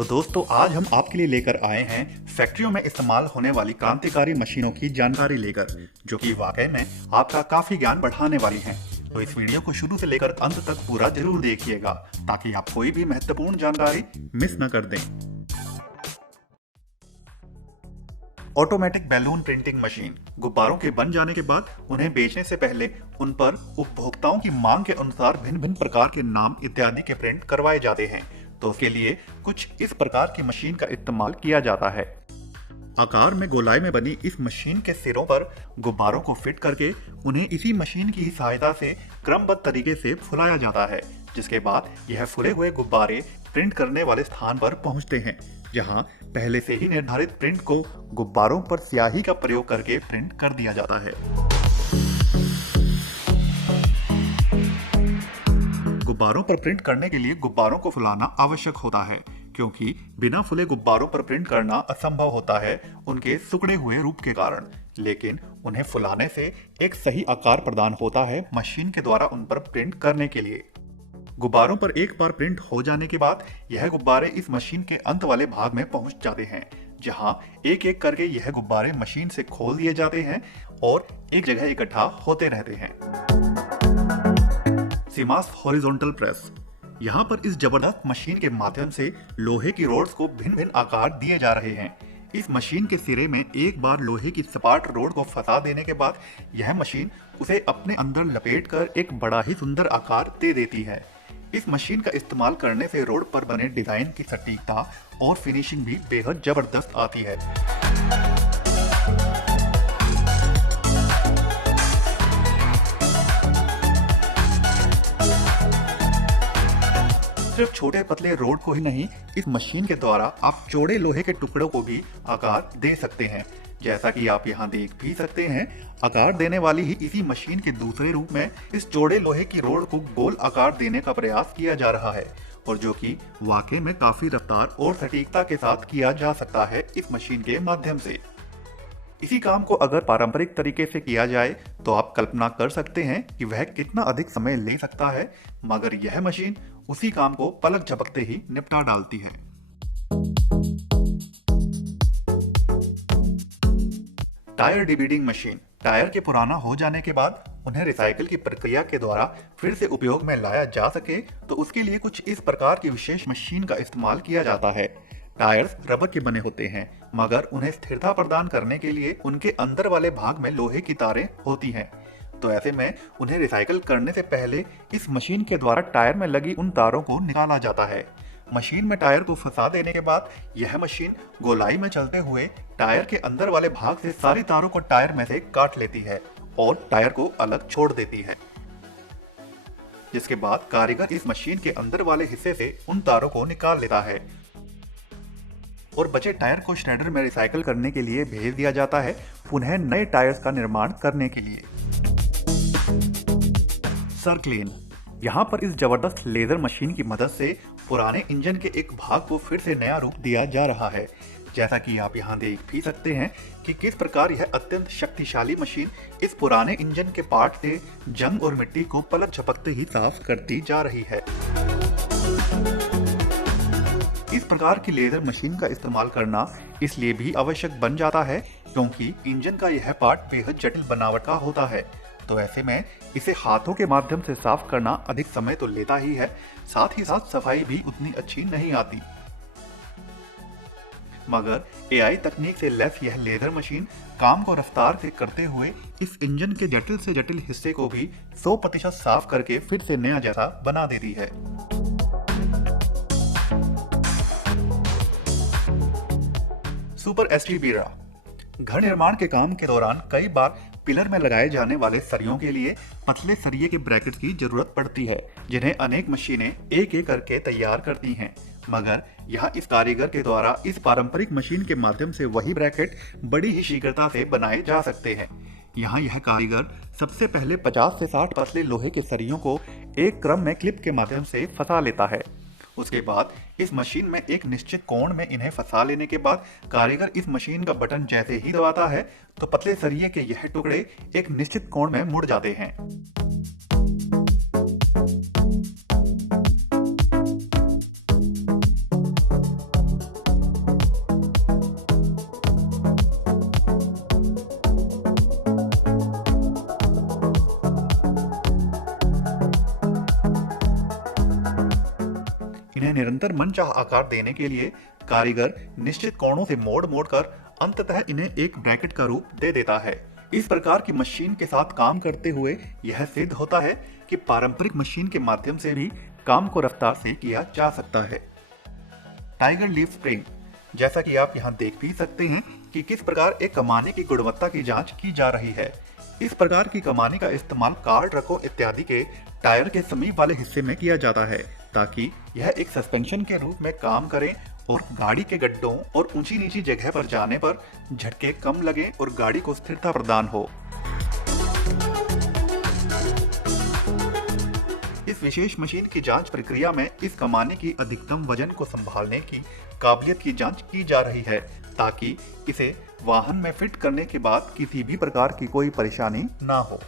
तो दोस्तों आज हम आपके लिए लेकर आए हैं फैक्ट्रियों में इस्तेमाल होने वाली क्रांतिकारी मशीनों की जानकारी लेकर, जो कि वाकई में आपका काफी ज्ञान बढ़ाने वाली हैं। तो इस वीडियो को शुरू से लेकर अंत तक पूरा जरूर देखिएगा ताकि आप कोई भी महत्वपूर्ण जानकारी मिस न कर दें। ऑटोमेटिक बैलून प्रिंटिंग मशीन गुब्बारों के बन जाने के बाद उन्हें बेचने से पहले उन पर उपभोक्ताओं की मांग के अनुसार भिन्न भिन्न प्रकार के नाम इत्यादि के प्रिंट करवाए जाते हैं। तो उसके लिए कुछ इस प्रकार की मशीन का इस्तेमाल किया जाता है। आकार में गोलाई में बनी इस मशीन के सिरों पर गुब्बारों को फिट करके उन्हें इसी मशीन की सहायता से क्रमबद्ध तरीके से फुलाया जाता है, जिसके बाद यह फुले हुए गुब्बारे प्रिंट करने वाले स्थान पर पहुंचते हैं, जहां पहले से ही निर्धारित प्रिंट को गुब्बारों पर स्याही का प्रयोग करके प्रिंट कर दिया जाता है। गुब्बारों पर प्रिंट करने के लिए गुब्बारों को फुलाना आवश्यक होता है, क्योंकि बिना फुले गुब्बारों पर प्रिंट करना असंभव होता है उनके सिकुड़े हुए रूप के कारण। लेकिन उन्हें फुलाने से एक सही आकार प्रदान होता है मशीन के द्वारा उन पर प्रिंट करने के लिए। गुब्बारों पर एक बार प्रिंट हो जाने के बाद यह गुब्बारे इस मशीन के अंत वाले भाग में पहुंच जाते हैं, जहां एक एक करके यह गुब्बारे मशीन से खोल दिए जाते हैं और एक जगह इकट्ठा होते रहते हैं। सीमास हॉरिजॉन्टल प्रेस, यहाँ पर इस जबरदस्त मशीन के माध्यम से लोहे की रोड्स को भिन्न भिन्न आकार दिए जा रहे हैं। इस मशीन के सिरे में एक बार लोहे की सपाट रोड को फंसा देने के बाद यह मशीन उसे अपने अंदर लपेटकर एक बड़ा ही सुंदर आकार दे देती है। इस मशीन का इस्तेमाल करने से रोड पर बने डिजाइन की सटीकता और फिनिशिंग भी बेहद जबरदस्त आती है। सिर्फ छोटे पतले रोड को ही नहीं, इस मशीन के द्वारा आप चौड़े लोहे के टुकड़ों को भी आकार दे सकते हैं, जैसा कि आप यहाँ देख भी सकते हैं। आकार देने वाली ही इसी मशीन के दूसरे रूप में इस चौड़े लोहे की रोड को गोल आकार देने का प्रयास किया जा रहा है, और जो कि वाकई में काफी रफ्तार और सटीकता के साथ किया जा सकता है इस मशीन के माध्यम से। इसी काम को अगर पारंपरिक तरीके से किया जाए तो आप कल्पना कर सकते हैं कि वह कितना अधिक समय ले सकता है, मगर यह मशीन उसी काम को पलक झपकते ही निपटा डालती है। टायर डिबीडिंग मशीन, टायर के पुराना हो जाने के बाद उन्हें रिसाइकिल की प्रक्रिया के द्वारा फिर से उपयोग में लाया जा सके तो उसके लिए कुछ इस प्रकार की विशेष मशीन का इस्तेमाल किया जाता है। टायर्स रबर के बने होते हैं, मगर उन्हें स्थिरता प्रदान करने के लिए उनके अंदर वाले भाग में लोहे की तारें होती हैं। तो ऐसे में उन्हें रिसाइकिल करने से पहले इस मशीन के द्वारा टायर में लगी उन तारों को निकाला जाता है। मशीन में टायर को फंसा देने के बाद यह मशीन गोलाई में चलते हुए टायर के अंदर वाले भाग से सारी तारों को टायर में से काट लेती है और टायर को अलग छोड़ देती है, जिसके बाद कारीगर इस मशीन के अंदर वाले हिस्से से उन तारों को निकाल लेता है और बचे टायर को श्रेडर में रिसाइकिल करने के लिए भेज दिया जाता है, पुनः नए टायर्स का निर्माण करने के लिए। सर्कलेन, यहाँ पर इस जबरदस्त लेजर मशीन की मदद से पुराने इंजन के एक भाग को फिर से नया रूप दिया जा रहा है, जैसा कि आप यहाँ देख भी सकते हैं कि किस प्रकार यह अत्यंत शक्तिशाली मशीन इस पुराने इंजन के पार्ट से जंग और मिट्टी को पलक झपकते ही साफ करती जा रही है। इस प्रकार की लेजर मशीन का इस्तेमाल करना इसलिए भी आवश्यक बन जाता है क्योंकि इंजन का यह पार्ट बेहद जटिल बनावट का होता है। तो ऐसे में इसे हाथों के माध्यम से साफ करना अधिक समय तो लेता ही है, साथ ही साथ सफाई भी उतनी अच्छी नहीं आती। मगर एआई तकनीक से लैस यह लेजर मशीन काम को रफ्तार से करते हुए इस इंजन के जटिल से जटिल हिस्से को भी 100% साफ करके फिर से नया जैसा बना देती है। सुपर एसटी बीरा, घर निर्माण के काम के दौरान कई बार पिलर में लगाए जाने वाले सरियों के लिए पतले सरिये के ब्रैकेट की जरूरत पड़ती है, जिन्हें अनेक मशीनें एक एक करके तैयार करती हैं। मगर यहाँ इस कारीगर के द्वारा इस पारंपरिक मशीन के माध्यम से वही ब्रैकेट बड़ी ही शीघ्रता से बनाए जा सकते हैं। यहाँ यह कारीगर सबसे पहले 50 से 60 पतले लोहे के सरियों को एक क्रम में क्लिप के माध्यम से फंसा लेता है। उसके बाद इस मशीन में एक निश्चित कोण में इन्हें फंसा लेने के बाद कारीगर इस मशीन का बटन जैसे ही दबाता है तो पतले सरिये के यह टुकड़े एक निश्चित कोण में मुड़ जाते हैं। निरंतर मनचाहा आकार देने के लिए कारीगर निश्चित कोणों से मोड़ मोड़ कर अंततः इन्हें एक ब्रैकेट का रूप दे देता है। इस प्रकार की मशीन के साथ काम करते हुए यह सिद्ध होता है कि पारंपरिक मशीन के माध्यम से भी काम को रफ्तार से किया जा सकता है। टाइगर लीफ स्प्रिंग, जैसा कि आप यहाँ देख भी सकते हैं कि किस प्रकार एक कमाने की गुणवत्ता की जांच की जा रही है। इस प्रकार की कमाने का इस्तेमाल कार, ट्रकों इत्यादि के टायर के समीप वाले हिस्से में किया जाता है ताकि यह एक सस्पेंशन के रूप में काम करे और गाड़ी के गड्ढों और ऊंची नीची जगह पर जाने पर झटके कम लगे और गाड़ी को स्थिरता प्रदान हो। इस विशेष मशीन की जांच प्रक्रिया में इस कमाने की अधिकतम वजन को संभालने की काबिलियत की जांच की जा रही है ताकि इसे वाहन में फिट करने के बाद किसी भी प्रकार की कोई परेशानी ना हो।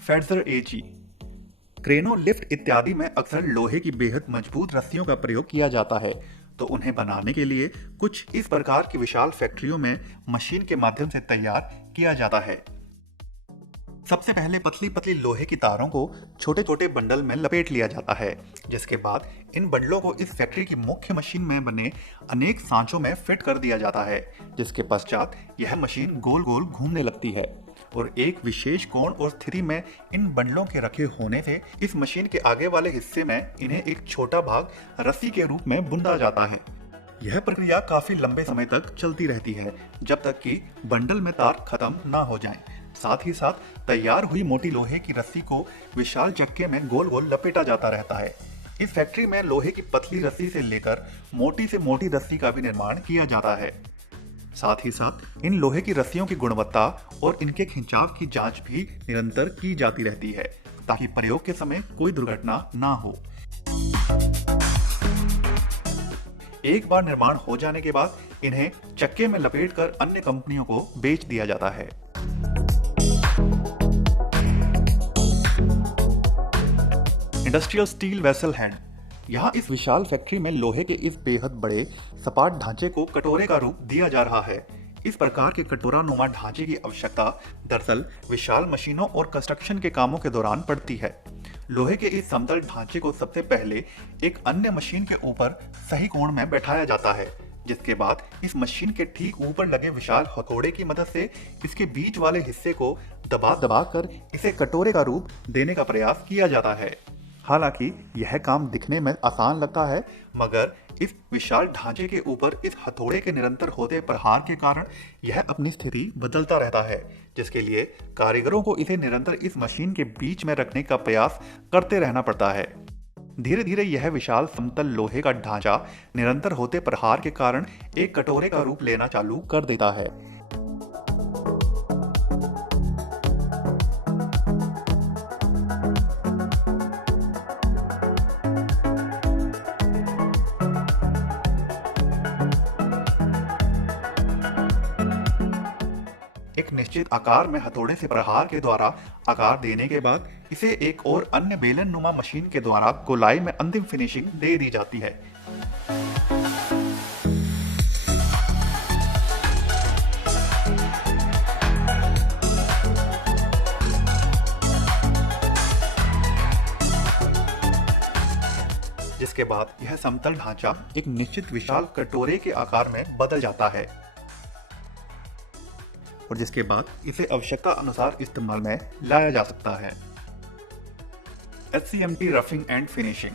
फेडर एजी, क्रेनों, लिफ्ट इत्यादि में अक्सर लोहे की बेहद मजबूत रस्सियों का प्रयोग किया जाता है, तो उन्हें बनाने के लिए कुछ इस प्रकार की विशाल फैक्ट्रियों में मशीन के माध्यम से तैयार किया जाता है। सबसे पहले पतली पतली लोहे की तारों को छोटे छोटे बंडल में लपेट लिया जाता है, जिसके बाद इन बंडलों को इस फैक्ट्री की मुख्य मशीन में बने अनेक सांचों में फिट कर दिया जाता है, जिसके पश्चात यह मशीन गोल गोल घूमने लगती है और एक विशेष कोण और स्थिति में इन बंडलों के रखे होने से इस मशीन के आगे वाले हिस्से में इन्हें एक छोटा भाग रस्सी के रूप में बुना जाता है। यह प्रक्रिया काफी लंबे समय तक चलती रहती है जब तक कि बंडल में तार खत्म ना हो जाएं। साथ ही साथ तैयार हुई मोटी लोहे की रस्सी को विशाल चक्के में गोल गोल लपेटा जाता रहता है। इस फैक्ट्री में लोहे की पतली रस्सी से लेकर मोटी से मोटी रस्सी का भी निर्माण किया जाता है। साथ ही साथ इन लोहे की रस्सियों की गुणवत्ता और इनके खिंचाव की जांच भी निरंतर की जाती रहती है ताकि प्रयोग के समय कोई दुर्घटना ना हो। एक बार निर्माण हो जाने के बाद इन्हें चक्के में लपेटकर अन्य कंपनियों को बेच दिया जाता है। इंडस्ट्रियल स्टील वेसल हेड, यहाँ इस विशाल फैक्ट्री में लोहे के इस बेहद बड़े सपाट ढांचे को कटोरे का रूप दिया जा रहा है। इस प्रकार के कटोरानुमा ढांचे की आवश्यकता दरअसल विशाल मशीनों और कंस्ट्रक्शन के कामों के दौरान पड़ती है। लोहे के इस समतल ढांचे को सबसे पहले एक अन्य मशीन के ऊपर सही कोण में बैठाया जाता है, जिसके बाद इस मशीन के ठीक ऊपर लगे विशाल हथौड़े की मदद से इसके बीच वाले हिस्से को दबा दबा कर इसे कटोरे का रूप देने का प्रयास किया जाता है। हालांकि यह काम दिखने में आसान लगता है, मगर इस विशाल ढांचे के ऊपर इस हथौड़े के निरंतर होते प्रहार के कारण यह अपनी स्थिति बदलता रहता है, जिसके लिए कारीगरों को इसे निरंतर इस मशीन के बीच में रखने का प्रयास करते रहना पड़ता है। धीरे धीरे यह विशाल समतल लोहे का ढांचा निरंतर होते प्रहार के कारण एक कटोरे का रूप लेना चालू कर देता है। एक निश्चित आकार में हथौड़े से प्रहार के द्वारा आकार देने के बाद इसे एक और अन्य बेलन नुमा मशीन के द्वारा गोलाई में अंतिम फिनिशिंग दे दी जाती है। जिसके बाद यह समतल ढांचा एक निश्चित विशाल कटोरे के आकार में बदल जाता है और जिसके बाद इसे आवश्यकता अनुसार इस्तेमाल में लाया जा सकता है। HCMT रफिंग एंड फिनिशिंग,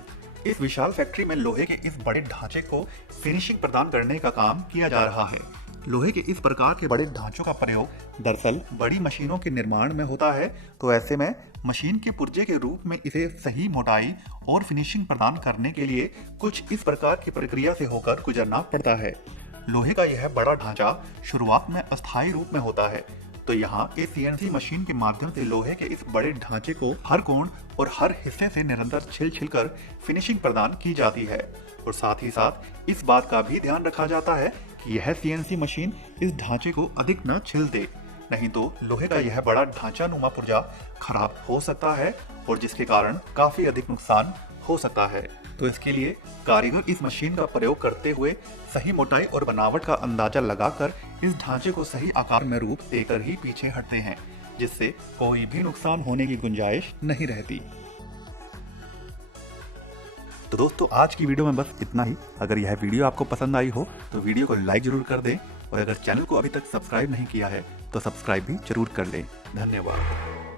इस विशाल फैक्ट्री में लोहे के इस बड़े ढांचे को फिनिशिंग प्रदान करने का काम किया जा रहा है। लोहे के इस प्रकार के बड़े ढांचों का प्रयोग दरअसल बड़ी मशीनों के निर्माण में होता है, तो ऐसे में मशीन के पुर्जे के रूप में इसे सही मोटाई और फिनिशिंग प्रदान करने के लिए कुछ इस प्रकार की प्रक्रिया से होकर गुजरना पड़ता है। लोहे का यह बड़ा ढांचा शुरुआत में अस्थायी रूप में होता है, तो यहाँ इस CNC मशीन के माध्यम से लोहे के इस बड़े ढांचे को हर कोण और हर हिस्से से निरंतर छिल कर फिनिशिंग प्रदान की जाती है। और साथ ही साथ इस बात का भी ध्यान रखा जाता है कि यह CNC मशीन इस ढांचे को अधिक न छिल दे, नहीं तो लोहे का यह बड़ा ढांचा नुमा पुर्जा खराब हो सकता है और जिसके कारण काफी अधिक नुकसान हो सकता है। तो इसके लिए कारीगर इस मशीन का प्रयोग करते हुए सही मोटाई और बनावट का अंदाजा लगाकर इस ढांचे को सही आकार में रूप देकर ही पीछे हटते हैं, जिससे कोई भी नुकसान होने की गुंजाइश नहीं रहती। तो दोस्तों आज की वीडियो में बस इतना ही। अगर यह वीडियो आपको पसंद आई हो तो वीडियो को लाइक जरूर कर दें और अगर चैनल को अभी तक सब्सक्राइब नहीं किया है तो सब्सक्राइब भी जरूर कर लें। धन्यवाद।